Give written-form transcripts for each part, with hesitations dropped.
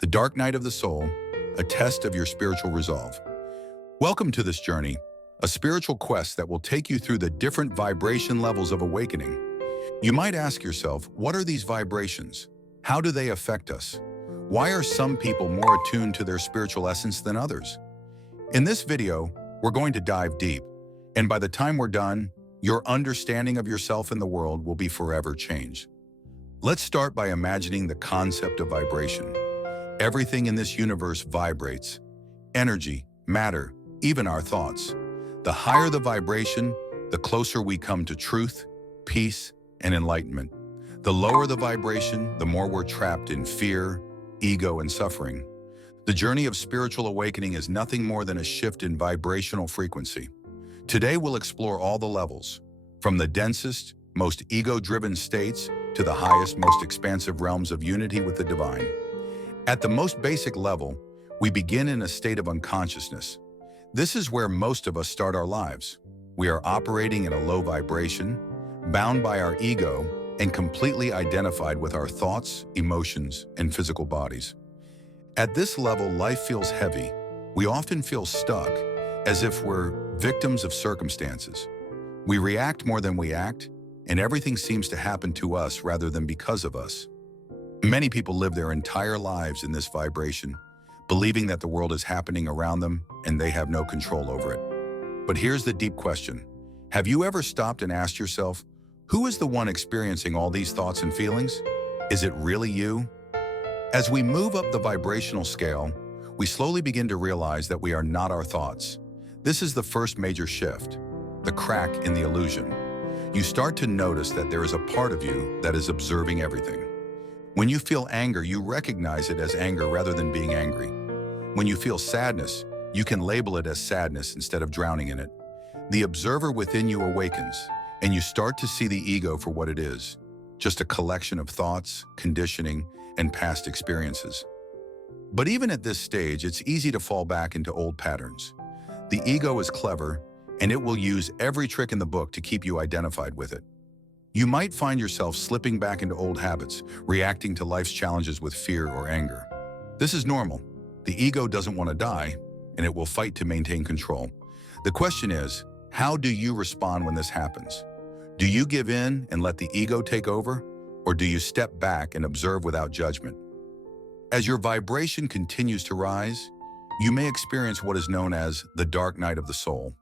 The dark night of the soul, a test of your spiritual resolve. Welcome to this journey, a spiritual quest that will take you through the different vibration levels of awakening. You might ask yourself, what are these vibrations? How do they affect us? Why are some people more attuned to their spiritual essence than others? In this video, we're going to dive deep, and by the time we're done, your understanding of yourself and the world will be forever changed. Let's start by imagining the concept of vibration. Everything in this universe vibrates. Energy, matter, even our thoughts. The higher the vibration, the closer we come to truth, peace, and enlightenment. The lower the vibration, the more we're trapped in fear, ego, and suffering. The journey of spiritual awakening is nothing more than a shift in vibrational frequency. Today we'll explore all the levels, from the densest, most ego-driven states to the highest, most expansive realms of unity with the divine. At the most basic level, we begin in a state of unconsciousness. This is where most of us start our lives. We are operating in a low vibration, bound by our ego, and completely identified with our thoughts, emotions, and physical bodies. At this level, life feels heavy. We often feel stuck, as if we're victims of circumstances. We react more than we act, and everything seems to happen to us rather than because of us. Many people live their entire lives in this vibration, believing that the world is happening around them and they have no control over it. But here's the deep question. Have you ever stopped and asked yourself, who is the one experiencing all these thoughts and feelings? Is it really you? As we move up the vibrational scale, we slowly begin to realize that we are not our thoughts. This is the first major shift, the crack in the illusion. You start to notice that there is a part of you that is observing everything. When you feel anger, you recognize it as anger rather than being angry. When you feel sadness, you can label it as sadness instead of drowning in it. The observer within you awakens, and you start to see the ego for what it is, just a collection of thoughts, conditioning, and past experiences. But even at this stage, it's easy to fall back into old patterns. The ego is clever, and it will use every trick in the book to keep you identified with it. You might find yourself slipping back into old habits, reacting to life's challenges with fear or anger. This is normal. The ego doesn't want to die, and it will fight to maintain control. The question is, how do you respond when this happens? Do you give in and let the ego take over, or do you step back and observe without judgment? As your vibration continues to rise, you may experience what is known as the dark night of the soul.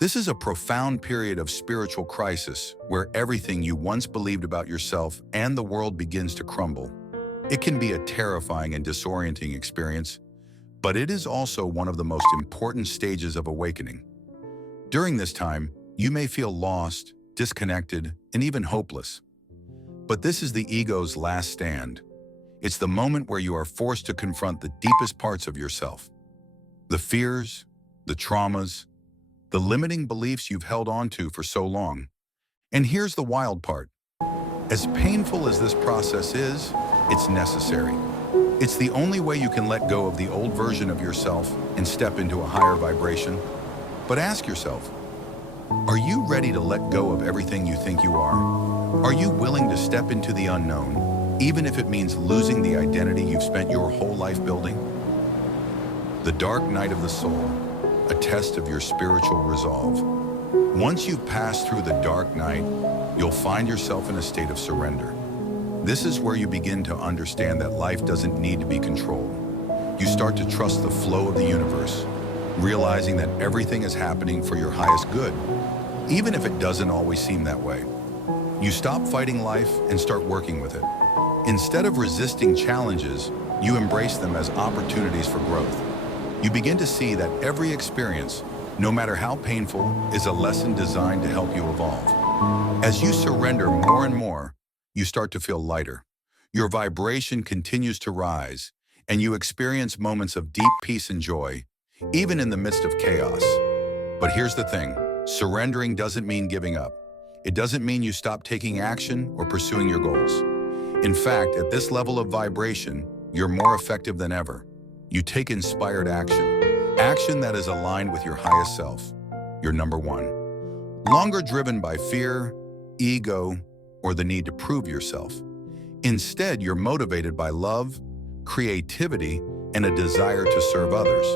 This is a profound period of spiritual crisis where everything you once believed about yourself and the world begins to crumble. It can be a terrifying and disorienting experience, but it is also one of the most important stages of awakening. During this time, you may feel lost, disconnected, and even hopeless. But this is the ego's last stand. It's the moment where you are forced to confront the deepest parts of yourself. The fears, the traumas, the limiting beliefs you've held on to for so long. And here's the wild part. As painful as this process is, it's necessary. It's the only way you can let go of the old version of yourself and step into a higher vibration. But ask yourself, are you ready to let go of everything you think you are? Are you willing to step into the unknown, even if it means losing the identity you've spent your whole life building? The dark night of the soul, a test of your spiritual resolve. Once you've passed through the dark night, you'll find yourself in a state of surrender. This is where you begin to understand that life doesn't need to be controlled. You start to trust the flow of the universe, realizing that everything is happening for your highest good, even if it doesn't always seem that way. You stop fighting life and start working with it. Instead of resisting challenges, you embrace them as opportunities for growth. You begin to see that every experience, no matter how painful, is a lesson designed to help you evolve. As you surrender more and more, you start to feel lighter. Your vibration continues to rise, and you experience moments of deep peace and joy, even in the midst of chaos. But here's the thing, surrendering doesn't mean giving up. It doesn't mean you stop taking action or pursuing your goals. In fact, at this level of vibration, you're more effective than ever. You take inspired action that is aligned with your highest self, your number one. Longer driven by fear, ego, or the need to prove yourself. Instead, you're motivated by love, creativity, and a desire to serve others.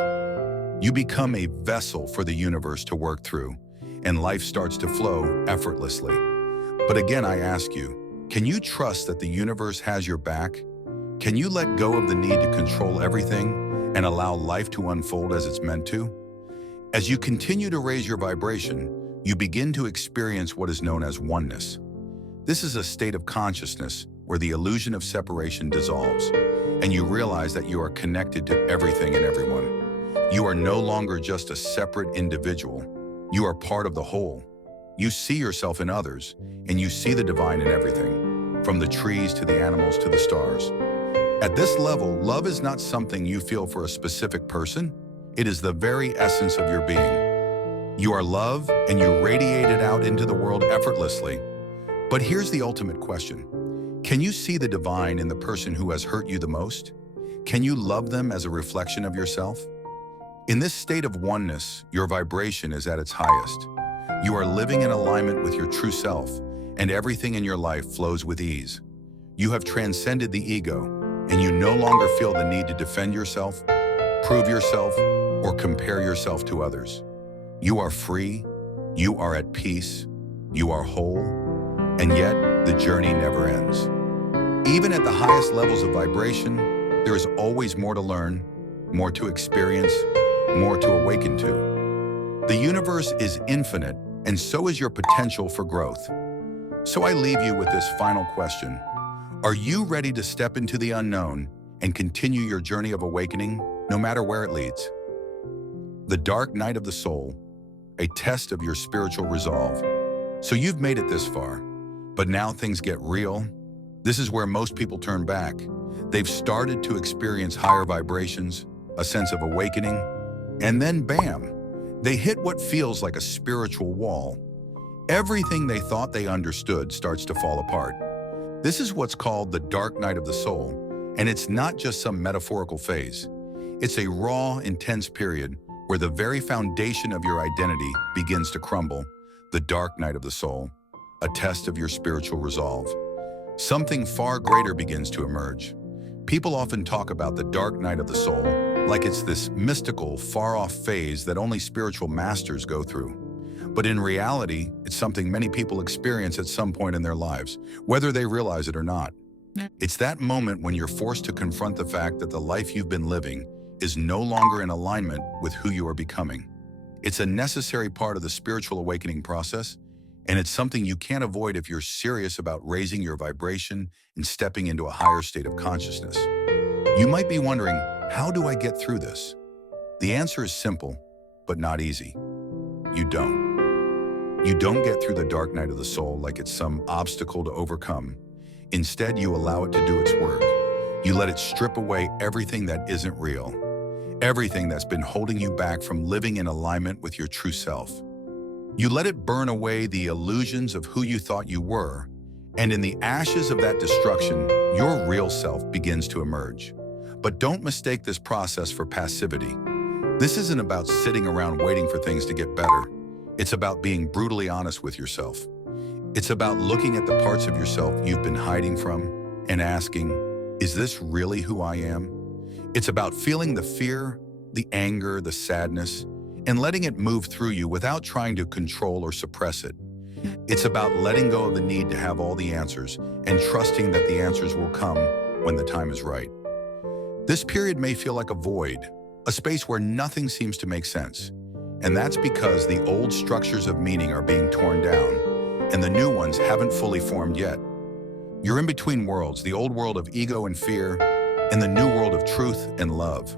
You become a vessel for the universe to work through, and life starts to flow effortlessly. But again, I ask you, can you trust that the universe has your back? Can you let go of the need to control everything and allow life to unfold as it's meant to? As you continue to raise your vibration, you begin to experience what is known as oneness. This is a state of consciousness where the illusion of separation dissolves, and you realize that you are connected to everything and everyone. You are no longer just a separate individual. You are part of the whole. You see yourself in others, and you see the divine in everything, from the trees to the animals to the stars. At this level, love is not something you feel for a specific person. It is the very essence of your being. You are love, and you radiate it out into the world effortlessly. But here's the ultimate question. Can you see the divine in the person who has hurt you the most? Can you love them as a reflection of yourself? In this state of oneness, your vibration is at its highest. You are living in alignment with your true self, and everything in your life flows with ease. You have transcended the ego, and you no longer feel the need to defend yourself, prove yourself, or compare yourself to others. You are free, you are at peace, you are whole, and yet the journey never ends. Even at the highest levels of vibration, there is always more to learn, more to experience, more to awaken to. The universe is infinite, and so is your potential for growth. So I leave you with this final question. Are you ready to step into the unknown and continue your journey of awakening, no matter where it leads? The dark night of the soul, a test of your spiritual resolve. So you've made it this far, but now things get real. This is where most people turn back. They've started to experience higher vibrations, a sense of awakening, and then bam, they hit what feels like a spiritual wall. Everything they thought they understood starts to fall apart. This is what's called the dark night of the soul, and it's not just some metaphorical phase. It's a raw, intense period where the very foundation of your identity begins to crumble. The dark night of the soul, a test of your spiritual resolve. Something far greater begins to emerge. People often talk about the dark night of the soul like it's this mystical, far-off phase that only spiritual masters go through. But in reality, it's something many people experience at some point in their lives, whether they realize it or not. It's that moment when you're forced to confront the fact that the life you've been living is no longer in alignment with who you are becoming. It's a necessary part of the spiritual awakening process, and it's something you can't avoid if you're serious about raising your vibration and stepping into a higher state of consciousness. You might be wondering, how do I get through this? The answer is simple, but not easy. You don't. You don't get through the dark night of the soul like it's some obstacle to overcome. Instead, you allow it to do its work. You let it strip away everything that isn't real, everything that's been holding you back from living in alignment with your true self. You let it burn away the illusions of who you thought you were, and in the ashes of that destruction, your real self begins to emerge. But don't mistake this process for passivity. This isn't about sitting around waiting for things to get better. It's about being brutally honest with yourself. It's about looking at the parts of yourself you've been hiding from and asking, is this really who I am? It's about feeling the fear, the anger, the sadness, and letting it move through you without trying to control or suppress it. It's about letting go of the need to have all the answers and trusting that the answers will come when the time is right. This period may feel like a void, a space where nothing seems to make sense. And that's because the old structures of meaning are being torn down, and the new ones haven't fully formed yet. You're in between worlds, the old world of ego and fear, and the new world of truth and love.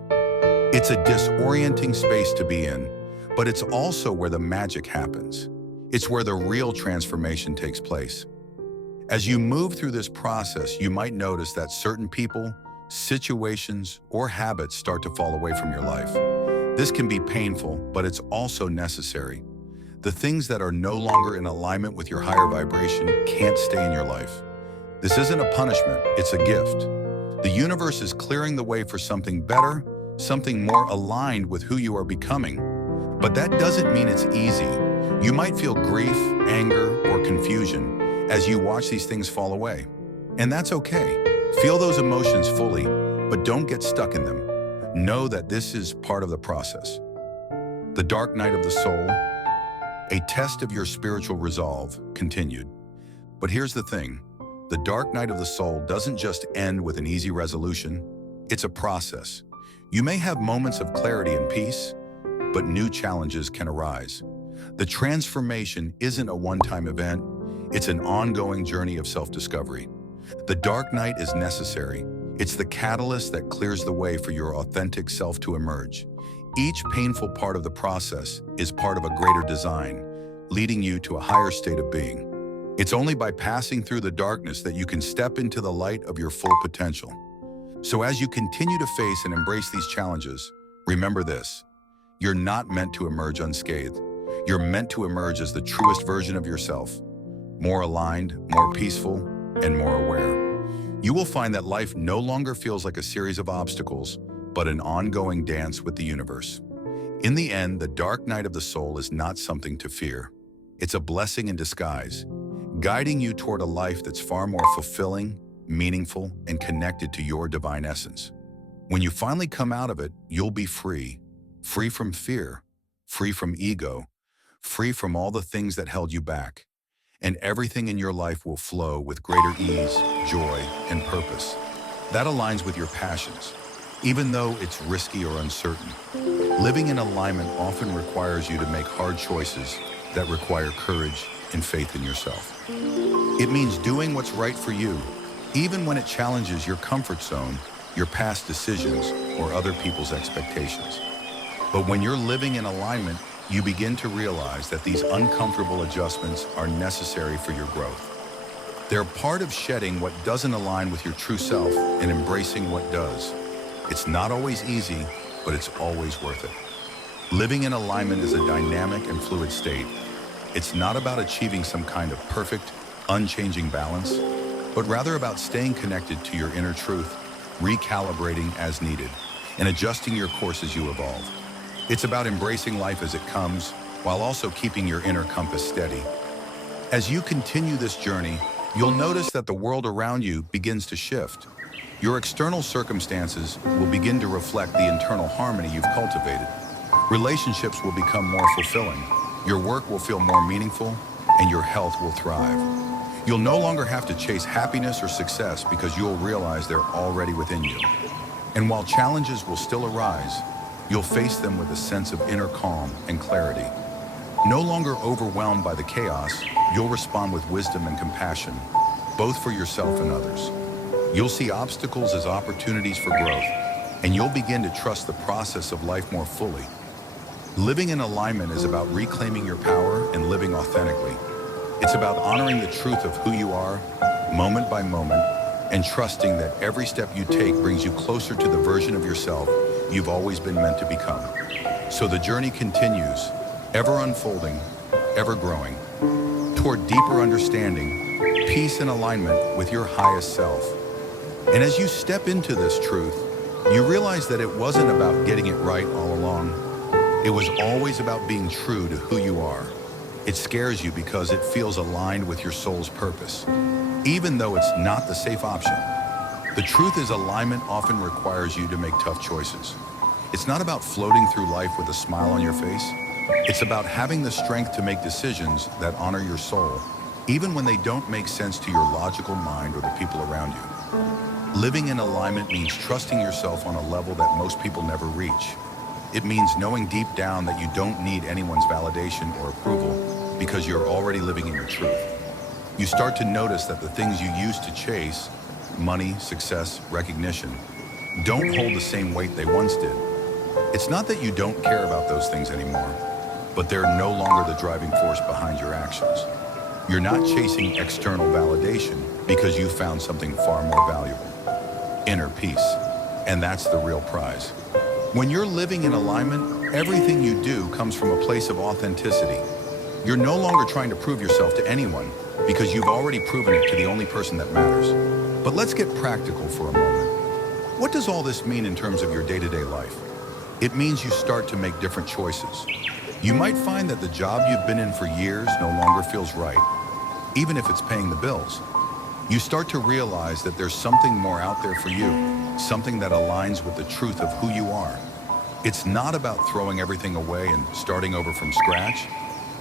It's a disorienting space to be in, but it's also where the magic happens. It's where the real transformation takes place. As you move through this process, you might notice that certain people, situations, or habits start to fall away from your life. This can be painful, but it's also necessary. The things that are no longer in alignment with your higher vibration can't stay in your life. This isn't a punishment, it's a gift. The universe is clearing the way for something better, something more aligned with who you are becoming. But that doesn't mean it's easy. You might feel grief, anger, or confusion as you watch these things fall away. And that's okay. Feel those emotions fully, But don't get stuck in them. Know that this is part of the process. The dark night of the soul, a test of your spiritual resolve, continued. But here's the thing. The dark night of the soul doesn't just end with an easy resolution. It's a process. You may have moments of clarity and peace, but new challenges can arise. The transformation isn't a one-time event. It's an ongoing journey of self-discovery. The dark night is necessary. It's the catalyst that clears the way for your authentic self to emerge. Each painful part of the process is part of a greater design, leading you to a higher state of being. It's only by passing through the darkness that you can step into the light of your full potential. So as you continue to face and embrace these challenges, remember this: you're not meant to emerge unscathed. You're meant to emerge as the truest version of yourself, more aligned, more peaceful, and more aware. You will find that life no longer feels like a series of obstacles, but an ongoing dance with the universe. In the end, the dark night of the soul is not something to fear. It's a blessing in disguise, guiding you toward a life that's far more fulfilling, meaningful, and connected to your divine essence. When you finally come out of it, you'll be free. Free from fear, free from ego, free from all the things that held you back. And everything in your life will flow with greater ease, joy, and purpose. That aligns with your passions, even though it's risky or uncertain. Living in alignment often requires you to make hard choices that require courage and faith in yourself. It means doing what's right for you, even when it challenges your comfort zone, your past decisions, or other people's expectations. But when you're living in alignment, you begin to realize that these uncomfortable adjustments are necessary for your growth. They're part of shedding what doesn't align with your true self and embracing what does. It's not always easy, but it's always worth it. Living in alignment is a dynamic and fluid state. It's not about achieving some kind of perfect, unchanging balance, but rather about staying connected to your inner truth, recalibrating as needed, and adjusting your course as you evolve. It's about embracing life as it comes, while also keeping your inner compass steady. As you continue this journey, you'll notice that the world around you begins to shift. Your external circumstances will begin to reflect the internal harmony you've cultivated. Relationships will become more fulfilling, your work will feel more meaningful, and your health will thrive. You'll no longer have to chase happiness or success because you'll realize they're already within you. And while challenges will still arise, you'll face them with a sense of inner calm and clarity. No longer overwhelmed by the chaos, you'll respond with wisdom and compassion, both for yourself and others. You'll see obstacles as opportunities for growth, and you'll begin to trust the process of life more fully. Living in alignment is about reclaiming your power and living authentically. It's about honoring the truth of who you are, moment by moment, and trusting that every step you take brings you closer to the version of yourself you've always been meant to become. So the journey continues, ever unfolding, ever growing, toward deeper understanding, peace and alignment with your highest self. And as you step into this truth, you realize that it wasn't about getting it right all along. It was always about being true to who you are. It scares you because it feels aligned with your soul's purpose, even though it's not the safe option. The truth is, alignment often requires you to make tough choices. It's not about floating through life with a smile on your face. It's about having the strength to make decisions that honor your soul, even when they don't make sense to your logical mind or the people around you. Living in alignment means trusting yourself on a level that most people never reach. It means knowing deep down that you don't need anyone's validation or approval because you're already living in your truth. You start to notice that the things you used to chase, money, success, recognition, don't hold the same weight they once did. It's not that you don't care about those things anymore, but they're no longer the driving force behind your actions. You're not chasing external validation because you found something far more valuable: inner peace. And that's the real prize. When you're living in alignment, everything you do comes from a place of authenticity. You're no longer trying to prove yourself to anyone because you've already proven it to the only person that matters. But let's get practical for a moment. What does all this mean in terms of your day-to-day life? It means you start to make different choices. You might find that the job you've been in for years no longer feels right, even if it's paying the bills. You start to realize that there's something more out there for you, something that aligns with the truth of who you are. It's not about throwing everything away and starting over from scratch.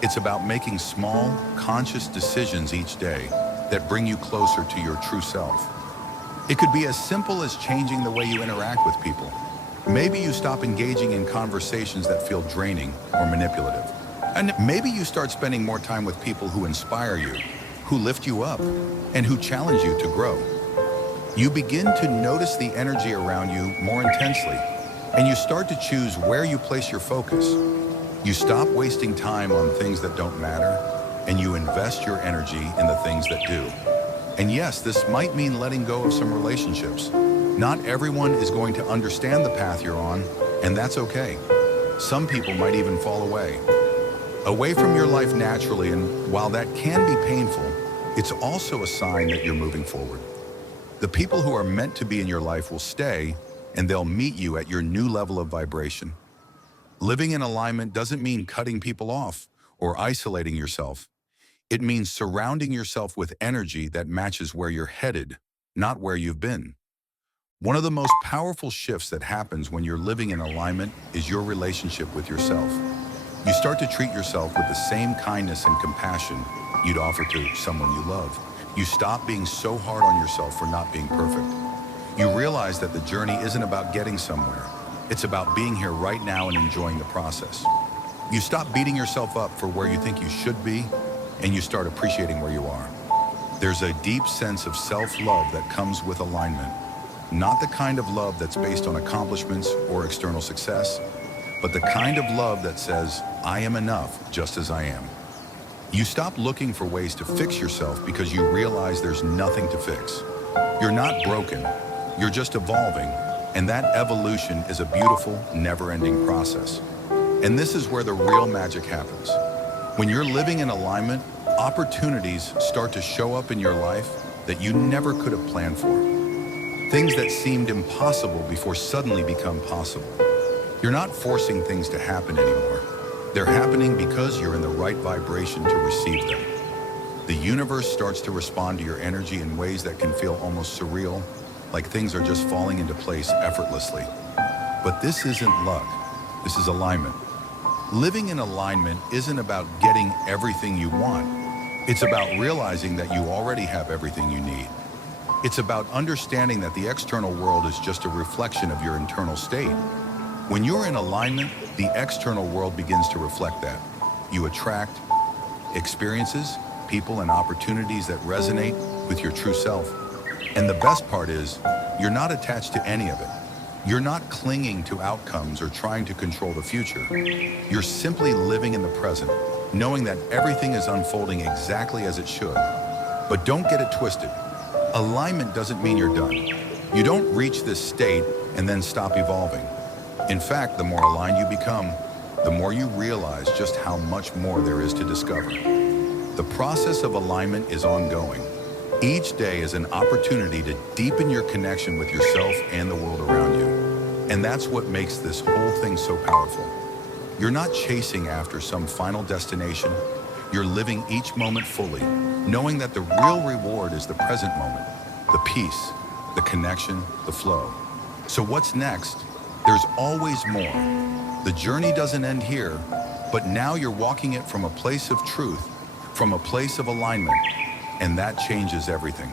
It's about making small, conscious decisions each day that bring you closer to your true self. It could be as simple as changing the way you interact with people. Maybe you stop engaging in conversations that feel draining or manipulative. And maybe you start spending more time with people who inspire you, who lift you up, and who challenge you to grow. You begin to notice the energy around you more intensely, and you start to choose where you place your focus. You stop wasting time on things that don't matter, and you invest your energy in the things that do. And yes, this might mean letting go of some relationships. Not everyone is going to understand the path you're on, and that's okay. Some people might even fall away from your life naturally, and while that can be painful, it's also a sign that you're moving forward. The people who are meant to be in your life will stay, and they'll meet you at your new level of vibration. Living in alignment doesn't mean cutting people off or isolating yourself. It means surrounding yourself with energy that matches where you're headed, not where you've been. One of the most powerful shifts that happens when you're living in alignment is your relationship with yourself. You start to treat yourself with the same kindness and compassion you'd offer to someone you love. You stop being so hard on yourself for not being perfect. You realize that the journey isn't about getting somewhere. It's about being here right now and enjoying the process. You stop beating yourself up for where you think you should be, and you start appreciating where you are. There's a deep sense of self-love that comes with alignment. Not the kind of love that's based on accomplishments or external success, but the kind of love that says, I am enough just as I am. You stop looking for ways to fix yourself because you realize there's nothing to fix. You're not broken, you're just evolving, and that evolution is a beautiful, never-ending process. And this is where the real magic happens. When you're living in alignment, opportunities start to show up in your life that you never could have planned for. Things that seemed impossible before suddenly become possible. You're not forcing things to happen anymore. They're happening because you're in the right vibration to receive them. The universe starts to respond to your energy in ways that can feel almost surreal, like things are just falling into place effortlessly. But this isn't luck, this is alignment. Living in alignment isn't about getting everything you want. It's about realizing that you already have everything you need. It's about understanding that the external world is just a reflection of your internal state. When you're in alignment, the external world begins to reflect that. You attract experiences, people, and opportunities that resonate with your true self. And the best part is, you're not attached to any of it. You're not clinging to outcomes or trying to control the future. You're simply living in the present, knowing that everything is unfolding exactly as it should. But don't get it twisted. Alignment doesn't mean you're done. You don't reach this state and then stop evolving. In fact, the more aligned you become, the more you realize just how much more there is to discover. The process of alignment is ongoing. Each day is an opportunity to deepen your connection with yourself and the world around you. And that's what makes this whole thing so powerful. You're not chasing after some final destination. You're living each moment fully, knowing that the real reward is the present moment, the peace, the connection, the flow. So what's next? There's always more. The journey doesn't end here, but now you're walking it from a place of truth, from a place of alignment, and that changes everything.